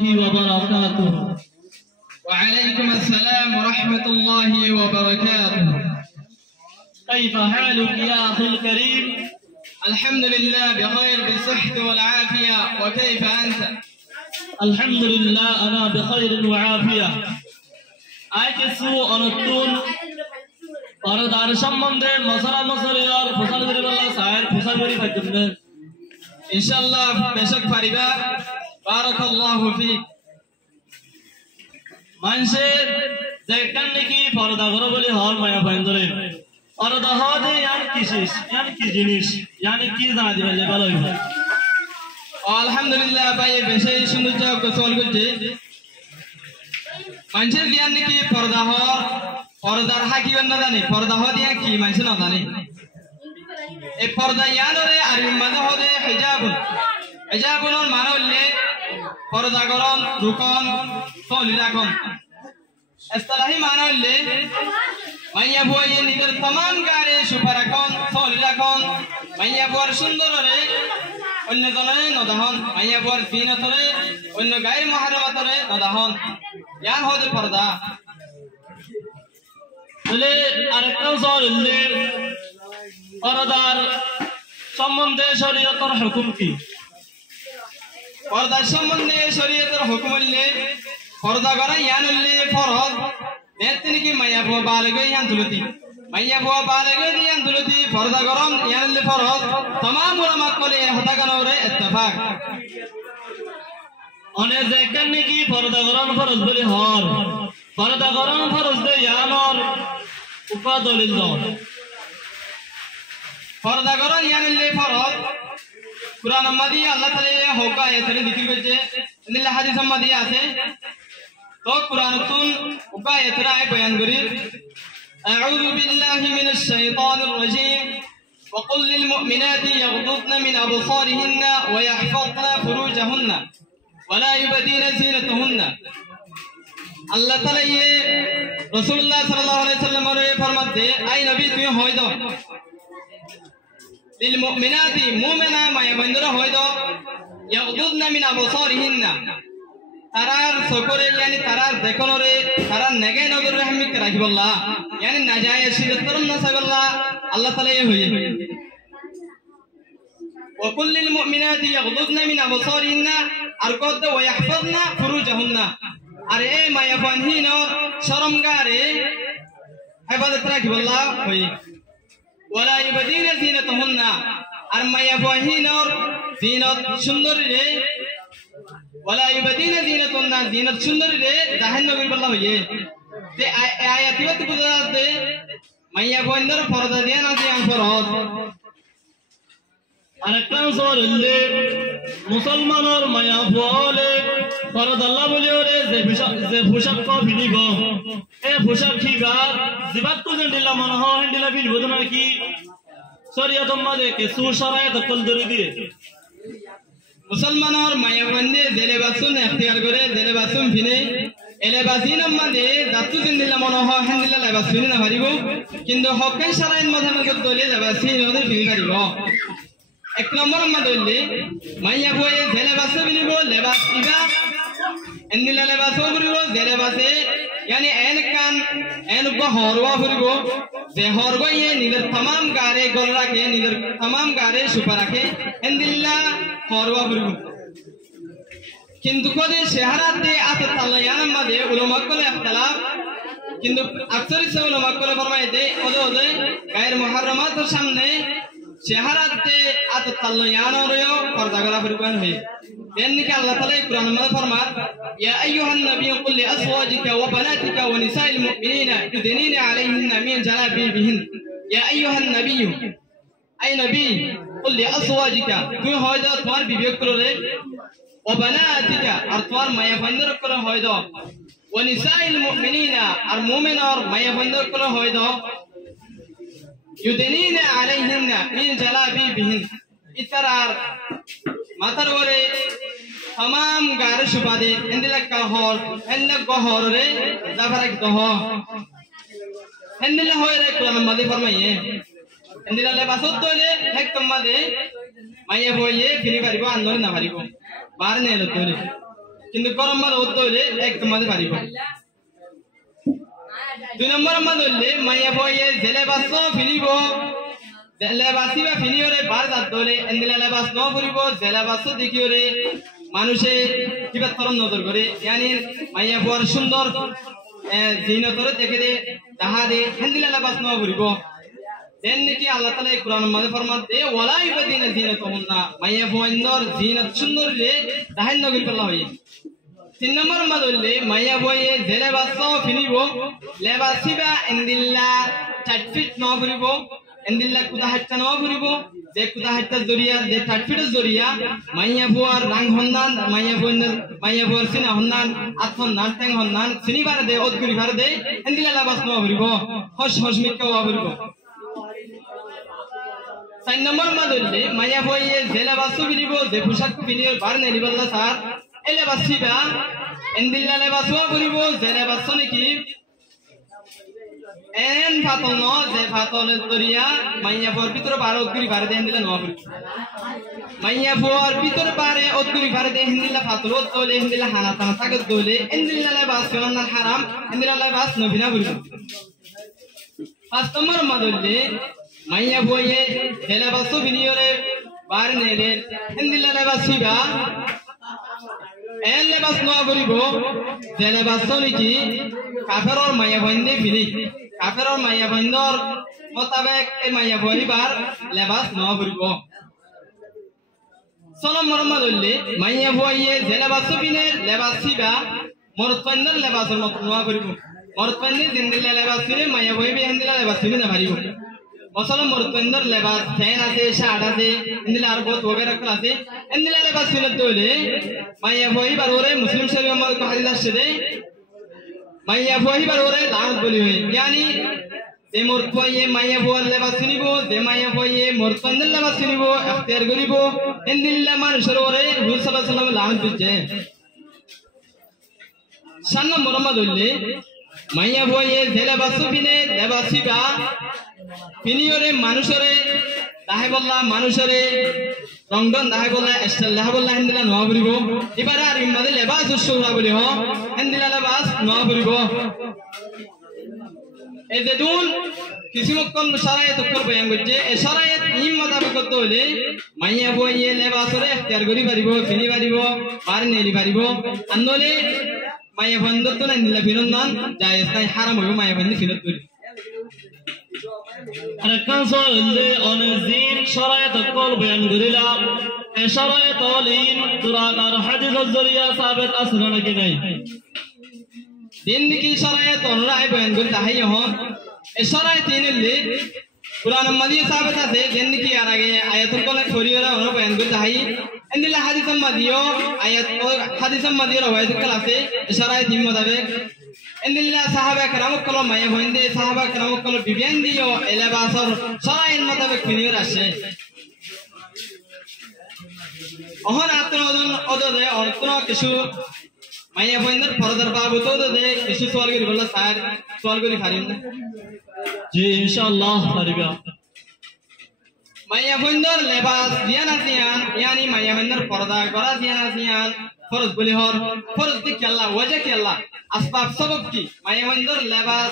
وبركاته. وعليكم السلام ورحمة الله وبركاته. كيف حالك يا أخي الكريم؟ الحمد لله بخير بالصحة والعافية. وكيف أنت؟ الحمد لله أنا بخير وعافية. أكسو أنتون পরদার সম্বন্ধে মশলা মশলার ফসল করে বলা সাহেব ফসল করে পাইতেন ইনশাআল্লাহ বেশক পারিবা বারাকাল্লাহু ফিক মানুষে যেখান নাকি পর্দা করে বলে হল মায়া পাইন ধরে পর্দা হতে ইয়ান কিসিস ইয়ান কি জিনিস ইয়ানি কি জানা দিবেন যে ভালো হইবে আলহামদুলিল্লাহ ভাই বেশি সুন্দর জবাব সওয়াল করছে মানুষের জ্ঞান নাকি পর্দা হ পর্দার হাকি না জানি পর্দা হ দিয়া কি মানুষ না জানি এই পর্দা ইয়ানরে আরবি মানে হদে হিজাবুন হিজাবুন মানে হইলে পর্দা করন রুকন চলি রাখুন ইসতিলাহি মানে হইলে মাইয়া বুয়ে নিজের तमाम কারে সুপার রাখুন চলি রাখুন মাইয়া বুয়ার সুন্দররে অন্য জনে নদাহন মাইয়া বুয়ার জিনাতরে অন্য গায়ের মুহাররমাতরে নদাহন ইয়ান হদে পর্দা বলে আরেকটা সওয়াল হইলে পর্দার সম্বন্ধে শরীয়তের হুকুম কি পর্দার সম্বন্ধে শরীয়তের হুকুম হইলে পর্দা করা ইয়ান হইলে ফরজ নেতনি কি মাইয়া বুয়া বালিগা ইয়ান তুলতি মাইয়া বুয়া বালিগা ইয়ান তুলতি পর্দা করম ইয়ান হইলে ফরজ तमाम উলামা কলে হতা কানরে ইত্তেফাক অনে যেখান নাকি পর্দা করন ফরজ বলে হর পর্দা করন ফরজ দে ইয়ানর উপা দলিল দাও পর্দা করন ইয়ান হইলে ফরজ কুরআন মাদি আল্লাহ তাআলা হোকা এতরে জিকির করেছে ইনলা হাদিস মাদি আছে তো কুরআন তুন হোকা এতরা আয় বয়ান করি আউযু বিল্লাহি মিনাশ শাইতানির রাজীম وقل للمؤمنات يغضضن من أبصارهن ويحفظن فروجهن ولا يبدين زينتهن الله تعالى রাসূলুল্লাহ সাল্লাল্লাহু আলাইহি ওয়াসাল্লাম এর ফরমাতে আই নবী তুমি হয় দাও লিল মুমিনাতি মুমিনা মায়া বন্ধুরা হয় দাও ইয়াগদুদনা মিন আবসারিহিন্না তারার সকরে yani তারার দেখনরে তারার নেগে নগর রহমিত রাখিবাল্লাহ yani নাজায়েজ শিরতরম না সাইবাল্লাহ আল্লাহ তাআলা এই হইয়ে وقل للمؤمنات يغضضن من أبصارهن أرقد ويحفظن فروجهن আর এই মায়া বানহিন শরমগারে হেফাজত রাখিবাল্লাহ হই ওয়ালা ইবদিনা জিনাতাহুন্না আর মায়া বানহিনর জিনত সুন্দরীরে ওয়ালা ইবদিনা জিনাতাহুন্না জিনত সুন্দরীরে জাহান নগরিবাল্লাহ হইয়ে তে আয়াতিবত বুঝাতে মায়া বানহিনর পর্দা দিয়া না দিয়া ফরজ আরেকটা সরলে মুসলমানের মায়া বলে ফরজ আল্লাহ বলে ওরে যে পোশাক ভিডিব এ পোশাক ঠিকা জিবাত তো দিলা মনে হয় দিলা বিলব না কি শরীয়ত মাঝে কে সুশরায়ত কল ধরে দিয়ে মুসলমানের মায়া বন্ধে দেলে বাসুন ইখতিয়ার করে দেলে বাসুন ভিনে এলে বাসিন মাঝে দাতু দিলা মনে হয় দিলা লেবাস ভিনে না পারিব কিন্তু হকে শরায়ত মাঝে মধ্যে দলে লেবাসিন ওদের ভিনে পারিব এক নম্বর মধ্যে মাইয়া বয়ে দেলে বাসু বিলিব লেবাস ইবা এন্দিলা লেবাস করিব দেলে বাসে yani en kan en go horwa করিব যে হরগো ইয়ে নিজের तमाम গারে গল রাখে নিজের तमाम গারে সুপা রাখে এন্দিলা হরওয়া করিব কিন্তু কোদে শহরাতে আত তালায়ান মাদে উলামা কলে ইখতিলাফ কিন্তু আকসার উলামা কলে ফরমাইতে ওদে গায়ের মুহাররমাতের সামনে शहराते आत तल्लयानो रयो पर्दा करा फरमान है यानी कि अल्लाह ताला कुरान में फरमात या अय्युहन नबी कुल li azwajika wa banatika wa nisa'il mu'minina yudnina 'alayhinna min jalabibihin या अय्युहन नबी ay nabi कुल li azwajika তুমি হয়তো তোমার বিবেক করে wa banatika আর তোমার মায়া বন্ধর করে হয়তো wa nisa'il mu'minina আর মুমিনার মায়া বন্ধর করে হয়তো يدنين عليهن من جلابيبهن इतरार माथार ओरे तमाम गारे सुपादे एंदिला कहर एंदिला गहर रे दाफरा की कह एंदिला होय रे कुरान मादे फरमाइए एंदिला ले बासत तोले हेक तम्मादे माये बोये फिनी पारिबो आंदोलन ना पारिबो बार ने लतोले কিন্তু গরম মাঝে উদ্দ হইলে একদম মাঝে পারিব 2 নম্বর মাঝে হইলে মাইয়া বইয়ে জেলে বাস ফিরিব জেলে বাসিবা ফিরিওরে বার দাঁত দলে এন্দিলা লেবাস ন ফুরিব জেলে বাস দেখিওরে মানুষে কিবা তরম নজর করে ইয়ানি মাইয়া বর সুন্দর জিনতরে দেখে দে তাহা দে এন্দিলা লেবাস ন ফুরিব দেন নাকি আল্লাহ তাআলা এই কোরআন মাঝে ফরমাতে ওয়ালা ইবাদিনা জিনাতুহুন্না মাইয়া বইন্দর জিনাত সুন্দর রে তাহাই নগর করা হয় 3 নম্বর মাদলে মাইয়া বইয়ে জেলে বাস ফিরিব লেবাসিবা এন্দিলা 4 ফিট ন ফুরিব এন্দিল্লা কুদা হাট্টা ন ফুরিব যে কুদা হাট্টার জরিয়া যে 4 ফিটের জরিয়া মাইয়া বুয়ার রাং হন্দান মাইয়া বুয়ার সিনা হন্দান আত্মন নান টেং হন্দান সিনি বারে দে অদগুরি বারে দে এন্দিল্লা লাবাস ন ফুরিব হস হস মিক্কা ওয়া ফুরিব 4 নম্বর মাদলে মাইয়া বইয়ে জেলা বাসু ফিরিব যে পোশাক পিনিয়র বার নেলিবাল্লা স্যার এলে বাসিবা এন্দিল্লা লাবাস ওয়া ফুরিব জেলা বাস নাকি en fatol no je fatol doriya maiya por bitor bar odguri bar de hendila no buri maiya por bitor bare odguri bar de hendila fatol dole hendila hana tana tagad dole hendila la bas yonna haram hendila la bas no bina buri customer madulle maiya boye dela basu biniyore bar nele hendila la basiba en le bas no buribo dela basoni ki kafir or maiya bande bini কাফের আর মাইয়া বন্দর মোতাবেক এই মাইয়া পরিবার লেবাস ন করিব 6 নম্বর মাদলে মাইয়া বইয়ে যে লেবাস বিনের লেবাস সিবা মরদ বন্দর লেবাসের মত ন করিব মরদ বন্দে জিন্দিলা লেবাস বিনে মাইয়া বই বিহান্দিলা লেবাস বিনে ভারিব মসল মরদ বন্দর লেবাস ফ্যান আছে শার্ট আছে ইন্দিলা আর বহুত वगैरह কল আছে ইন্দিলা লেবাস বিনে দলে মাইয়া বই বার ওরে মুসলিম শরীয়ত মত হাদিস আছে দে মাইয়া বই বার ওরে লানত বলি হয় यानी যে মরদ বইয়ে মাইয়া বইয়ের লেবাস নিব যে মাইয়া বইয়ে মরদ বন্দর লেবাস নিব ইখতিয়ার করিব ইন্দিল্লা মানুষের ওরে রাসূল সাল্লাল্লাহু আলাইহি ওয়াসাল্লাম লানত দিতে 7 নম্বর মাদলে মাইয়া বইয়ে যে লেবাস বিনে লেবাসিবা পিনিয়রে মানুষরে তাহে বল্লা মানুষরে রংডন তাহে বল্লা স্টাইল তাহে বল্লা হিন্দিলা নোয়া বলিব এবারে আর ইমাদে লেবাস উসুরা বলি হ হিন্দিলা লেবাস নোয়া বলিব এই যে দুন কিছু মক্কল শরায়ত উত্তর বয়ান করছে এই শরায়ত নিম মোতাবেক করতে হলে মাইয়া বইয়ে লেবাসরে ইখতিয়ার করি পারিব ফিনি পারিব পার নেলি পারিব আনলে মাইয়া বন্ধ তো না নিলা ফিরন জায়েজ নাই হারাম হইব মাইয়া বন্ধ ফিরত করি আরেকখান সওয়ালে অনজিন শরায়ত কল বয়ান করিলাম এই শরায়ত লিন কুরআন আর হাদিসের জরিয়া সাবিত আছে নাকি নাই দিন কি শরায়ত অনুরাই বয়ান করি তাই হন এই শরায়ত নিলে কুরআন মাদিয়ে সাবিত আছে দিন কি আর আগে আয়াতুল কল শরীয়রা অনু বয়ান করি তাই এন্দিলা হাদিস মাদিও আয়াত হাদিস মাদিও রওয়ায়াত কল আছে শরায়ত নিম মোতাবেক এন্দিল্লা সাহাবা کرام কল মায়া হইন্দে সাহাবা کرام কল বিবিয়ান দিও এলাবাসর শরায়ত মোতাবেক ফিনিয়র আসে অহন আত্মজন অদদে অর্থ কিছু মাইয়া বইন্দর পরদার বাবু তো দে কিছু সওয়াল করি বললা স্যার সওয়াল করি পারিম না জি ইনশাআল্লাহ পারিবা মাইয়া বইন্দর লেবাস দিয়ানা দিয়ান ইয়ানি মাইয়া বইন্দর পর্দা করা দিয়ানা দিয়ান ফরজ বলি হর ফরজ দি কি আল্লাহ ওয়াজে কি আল্লাহ আসবাব সবব কি মাইয়া বইন্দর লেবাস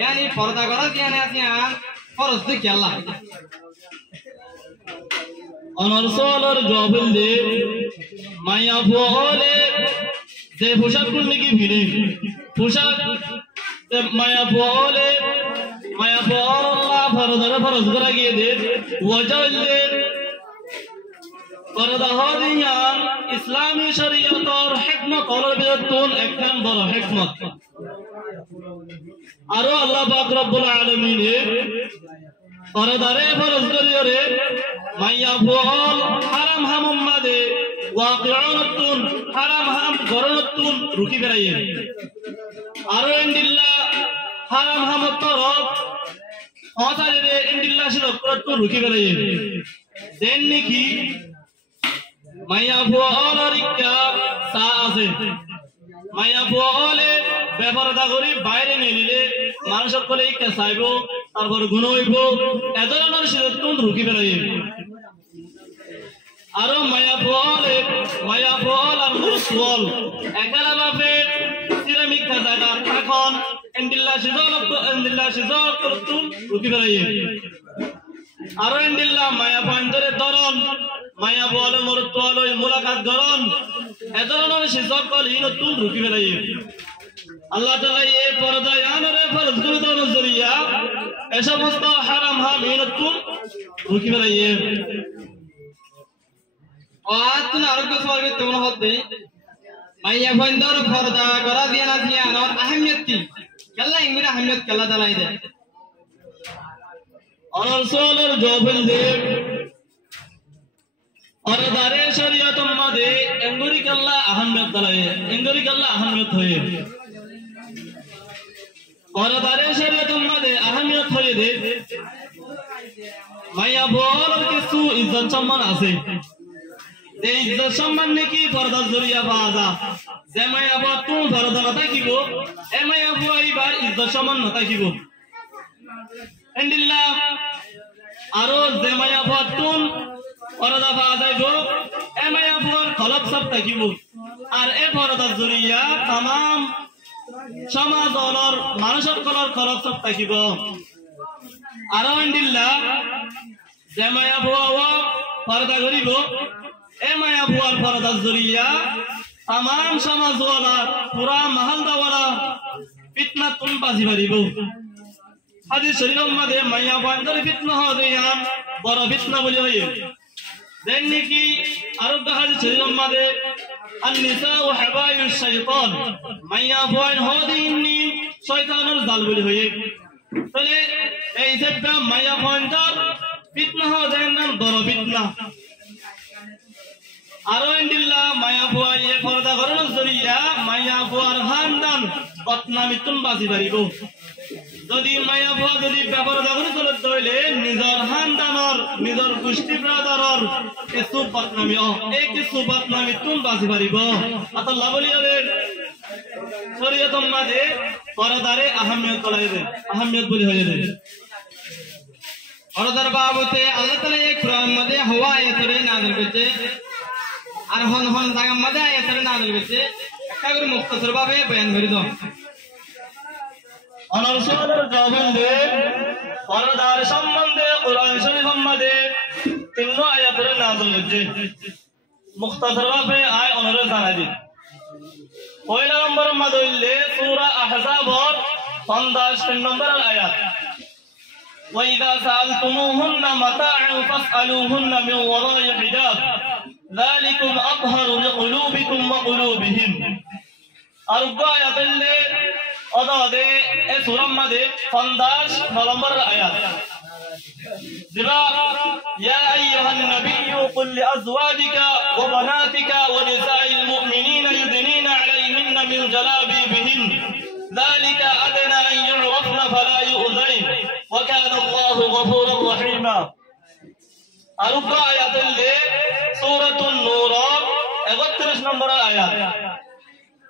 ইয়ানি পর্দা করা দিয়ানা দিয়ান ফরজ দি কি আল্লাহ অনর সওয়ালের জবাব দে মাইয়া বলে যে পোশাক পরলে কি ভিড়ে পোশাক মায়া বলে আল্লাহ ফরজ করা গিয়ে দে ওয়াজালে পর্দা হদিয়ান ইসলামী শরীয়তের হিকমত হলো বিদতুন একদম বড় হিকমত আর আল্লাহ পাক রব্বুল আলামিন পর্দারে ফরজ করিয়রে মাইয়া বল হারাম হামম মাদে ওয়াকিউনতুন হারাম হাম গরনতুন রুকি বেরাইয়ে আর ইনদিল্লাহ হারাম হাম তরফ ওয়াসারে ইনদিল্লাহ শিরকতুন রুকি বেরাইয়ে দেন নাকি মাইয়া বলের ইকা সা আছে মাইয়া বলে ব্যবহারটা করি বাইরে নিলে মানুষের কোলে ইকা চাইব তারপর গুণ হইব এ ধরনের শিরকতুন রুকি বেরাইয়ে আরো মায়া ফল আর মুসওয়াল একালা বাপে সিরামিক কাদাগার এখন এন্ডিল্লা সিজল করতুন রুকি বেরাইয়ে আরো এন্ডিল্লা মায়া পয়েন্টরে দরন মায়া বল মরতওয়াল ওই মুলাকাত গরন এ ধরনের সিজল কল ইনতুন রুকি বেরাইয়ে আল্লাহ তাআলা এই পর্দায়ানরে ফরজ গুরুদর জরিয়া এ সমস্ত হারাম হামিনতুন রুকি বেরাইয়ে আতুন আরোগ্য সর্বে তোমরা হতে মাইয়া বন্দর ফরদা করা দিয়া না দিয়া আর আহমিয়ত কি কেল্লা ইংরে আহমিয়ত কেল্লা দালাই দে অনসলের জবল দে আর দারে শরিয়ত মধ্যে এঙ্গুরি কেল্লা আহমিয়ত দালাই এঙ্গুরি কেল্লা আহমিয়ত হয়ে আর দারে শরিয়ত মধ্যে আহমিয়ত হয়ে দে মাইয়া বল কিছু ইজ্জত সম্মান আছে এই ইজ্জত সম্মান নাকি পর্দার জরিয়া পাওয়া যায় যে মাইয়া বল তুমি পর্দা না থাকিব এ মাইয়া বল এইবার ইজ্জত সম্মান না থাকিব এন্ডিল্লা আরো যে মাইয়া বল তুমি পর্দা পাওয়া যাইব এ মাইয়া বল খলক সব থাকিব আর এ পর্দার জরিয়া तमाम সমাজ অনর মানুষের কলর খলক সব থাকিব আরো এন্ডিল্লা যে মাইয়া বল পর্দা করিব এ মায়া বুয়ার পর্দার জরিয়া तमाम সমাজওয়ালা পুরা মহল্লাওয়ালা ফিতনা তুম বাজি মারিব হাদিস শরীফের মধ্যে মায়া বান্দর ফিতনা হদিয়ান বড় ফিতনা বলি হইয়ে দেন নাকি আরব হাদিস শরীফের মধ্যে النساء حبائل الشيطان মায়া বুয়ান হদিনি শয়তানের জাল বলি হইয়ে তাহলে এই যেটা মায়া বান্দর ফিতনা হদিয়ান বড় ফিতনা আরো এন্ডিল্লা মায়া বুয়া এ পর্দা করার জরিয়া মায়া বুয়ার খানদান বদনামিতুন বাজি পারিব যদি মায়া বুয়া যদি বেপরদা করে চলে দইলে নিজর খানদানর নিজর গোষ্ঠী ব্রাদারর কিছু বদনামি এই কিছু বদনামিতুন বাজি পারিব আল্লাহ বলি হবে শরীয়ত মধ্যে পর্দারে আহমিয়ত করাইবে আহমিয়ত বলি হয়ে যাবে পর্দার বাবুতে আল্লাহ তাআলা এই কোরআন মধ্যে হওয়া আয়াতরে নাযিল করেছে আর হন হন জায়গা মধ্যে আয়াতরে নাযিল করেছে একটা করে মুখতাসর ভাবে বয়ান করে দাও অনরসলের জবাবে পর্দার সম্বন্ধে কোরআন শরীফের মধ্যে তিন আয়াতরে নাযিল হয়েছে মুখতাসর ভাবে আয় অনরে জানাই দিই পয়লা নম্বর মধ্যে সূরা আহজাবর 50 নম্বর আয়াত وإذا سألتموهن متاعا فاسألوهن من وراء حجاب ذلكم أطهر لقلوبكم وقلوبهم أربع آيات اللي أضاده سورة مدى 50 نمبر آيات يا أيها النبي قل لأزواجك وبناتك ونساء المؤمنين يدنين عليهن من جلابيبهن ذلك أدنى أن يعرفن فلا يؤذين وكان الله غفورا رحيما أربع آيات اللي سورة النور 31 نمبر آيات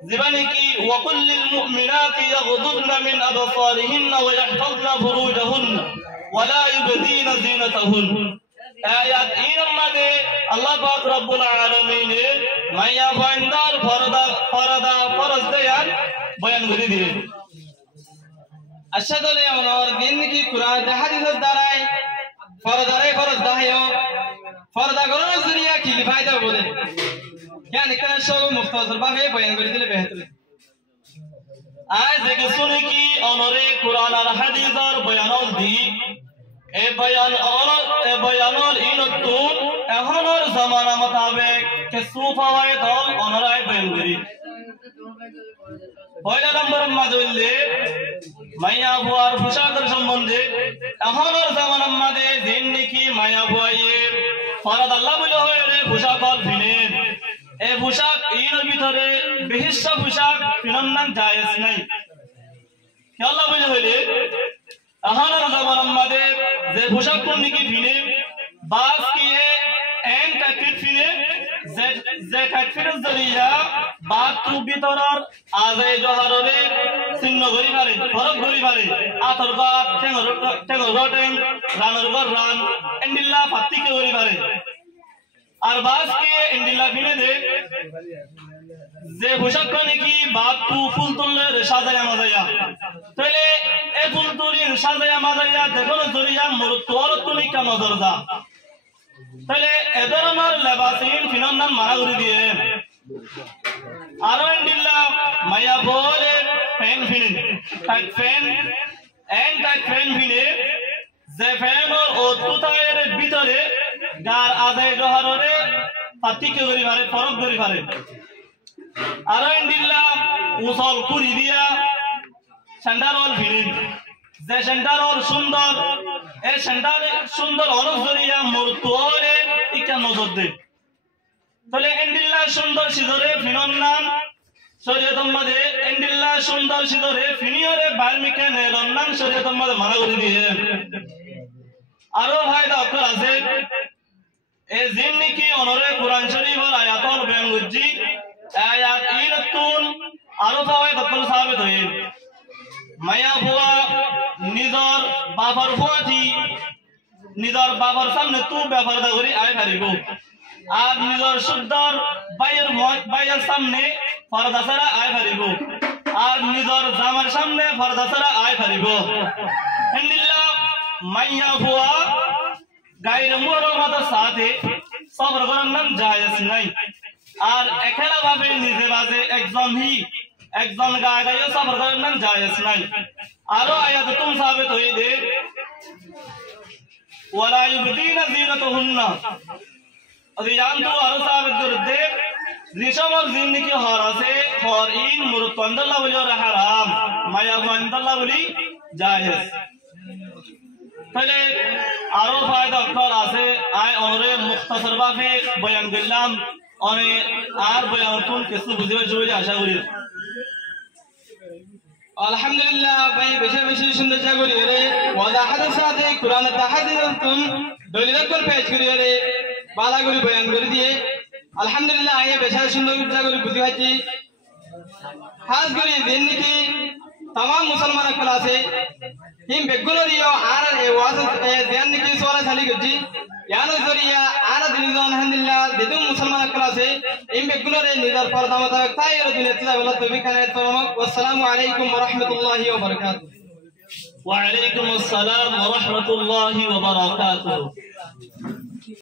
زبانكي وقل للمؤمنات يغضضن من أبصارهن ويحفظن فروجهن ولا يبدين زينتهن آيات إنما دي الله باك رب العالمين ما يفعندار فرض ديان بيان غري دي আশহাদু আল্লা ইলাহা ইল্লাল্লাহ দিন কি কুরআন হাদিসের দ্বারাই ফরজ দাহিও ফরদা করার জরিয়া কি ফায়দা বলে কেন এখানে সব মুখতাসর ভাবে বয়ান করে দিলে বেহতর আজ দেখে শুনে কি অনরে কুরআন আর হাদিসের বয়ানল দি এ বয়ানল ইনতুন এখনর জামানা মোতাবেক কে সুফাওয়ায়ে দল অনরাই বয়ান করি পয়লা নম্বর মাদুল্লে মাইয়া বুয়ার পোশাকের সম্বন্ধে এখনর জামানার মধ্যে দিন নাকি মাইয়া বুয়ায়ে ফরদ আল্লাহ বলে হয়ে পোশাক ভিনে এই পোশাক এর ভিতরে বিহিষ্ট পোশাক পিনন্নান জায়েজ নাই আল্লাহ বলে হইলে এখনর জামানার মধ্যে যে পোশাক কোন নাকি ভিনে বাস কি এন কাকিট ভিনে যে কাকিটের জরিয়া বাত তু ভিতরর আজে জহররে চিহ্ন গরি পারে ফরক গরি পারে আতর গাত টেঙ্গর রটেন রানর গর রান এন্ডিল্লা পাত্তিকে গরি পারে আর বাসকে ইন্দিল্লা ফিনে দে যে পোশাক নাকি বাপ ফুল তুললে সাজায়া মাজায়া তাহলে এই ফুল তুলিন সাজায়া মাজায়া দেখো জরিয়া মোর তোর তুমি কা নজর দা তাহলে এ ধরনের লেবাসিন ফিনন নাম মারা করে দিয়ে আরো ইন্দিল্লা মায়া বলে ফ্যান ফিনে তাক ফ্যান ফিনে যে ফ্যান ও তুতায়ের ভিতরে গার আদায় রহারে পাতিকে করি পারে ফরক করি পারে আরো ইন্দিল্লা উসল কুড়ি দিয়া সেন্টারল ফিরিন যে সেন্টারল সুন্দর এই সেন্টার সুন্দর অলস ধরিয়া মোর তোরে টিকা নজর দে তাহলে ইন্দিল্লা সুন্দর সিধরে ফিনন নাম শরীয়তের মধ্যে ইন্দিল্লা সুন্দর সিধরে ফিনিয়রে বার্মিকে নেলন নাম শরীয়তের মধ্যে মানা করে দিয়ে আরো ফায়দা অক্ষর আছে এই জিন নাকি অনরে কোরআন শরীফের আয়াতর বয়ান করছি আয়াত ইনতুন আরো ফায়দা অক্ষর সাবিত হই মায়া বুয়া নিজর বাবার বুয়াটি নিজর বাবার সামনে তু ব্যবহার করি আয় পারিব আর নিজর শুদ্ধর বাইয়ের সামনে ফরদা ছাড়া আয় পারিব আর নিজর জামার সামনে ফরদা ছাড়া আয় পারিব ইন্দিল্লাহ মাইয়া বুয়া গায়ের মুরমাদের সাথে সবর করার নাম জায়েজ নাই আর একলা ভাবে নিজে বাজে একজন গায়ে সবর করার নাম জায়েজ নাই আরো আয়াত তুম সাবিত হই দে ওয়ালা ইউবদিনা জিনাতুহুন্না অধিজান তো আরো সাবিত করে দে রিশমর জিন্দেগি হর আছে হর ইন মুরতন্দল্লাহ বলি আর হারাম মায়া গোয়েন্দাল্লাহ বলি জায়েজ তাহলে আরো ফায়দা অক্ষর আছে আয় অনরে মুখতাসর ভাবে বয়ান করলাম অনে আর বয়ান কোন কিছু বুঝিবে বলে আশা করি আলহামদুলিল্লাহ ভাই বেশি বেশি সুন্দর চাগুরি রে ওয়াজাহাদের সাথে কোরআন তাহাদিতুন দলিল করে পেশ করি রে বালাগুরি বয়ান করে দিয়ে আলহামদুলিল্লাহ আয়ে বেশি সুন্দর চাগুরি বুঝি হচ্ছে খাস করে দিন নাকি तमाम मुसलमान क्लासे हिम बेगुलरियो आर ए वाज ध्यान निकी सोला साली गजी यानो जरिया आर दिनजन हंदिल्ला देदु मुसलमान क्लासे हिम बेगुलरे निदर परदामता तायरो दिन तिला बला तो बिखाने तमक वस्सलामु अलैकुम व रहमतुल्लाहि व बरकातहू व अलैकुम अस्सलाम व रहमतुल्लाहि व बरकातहू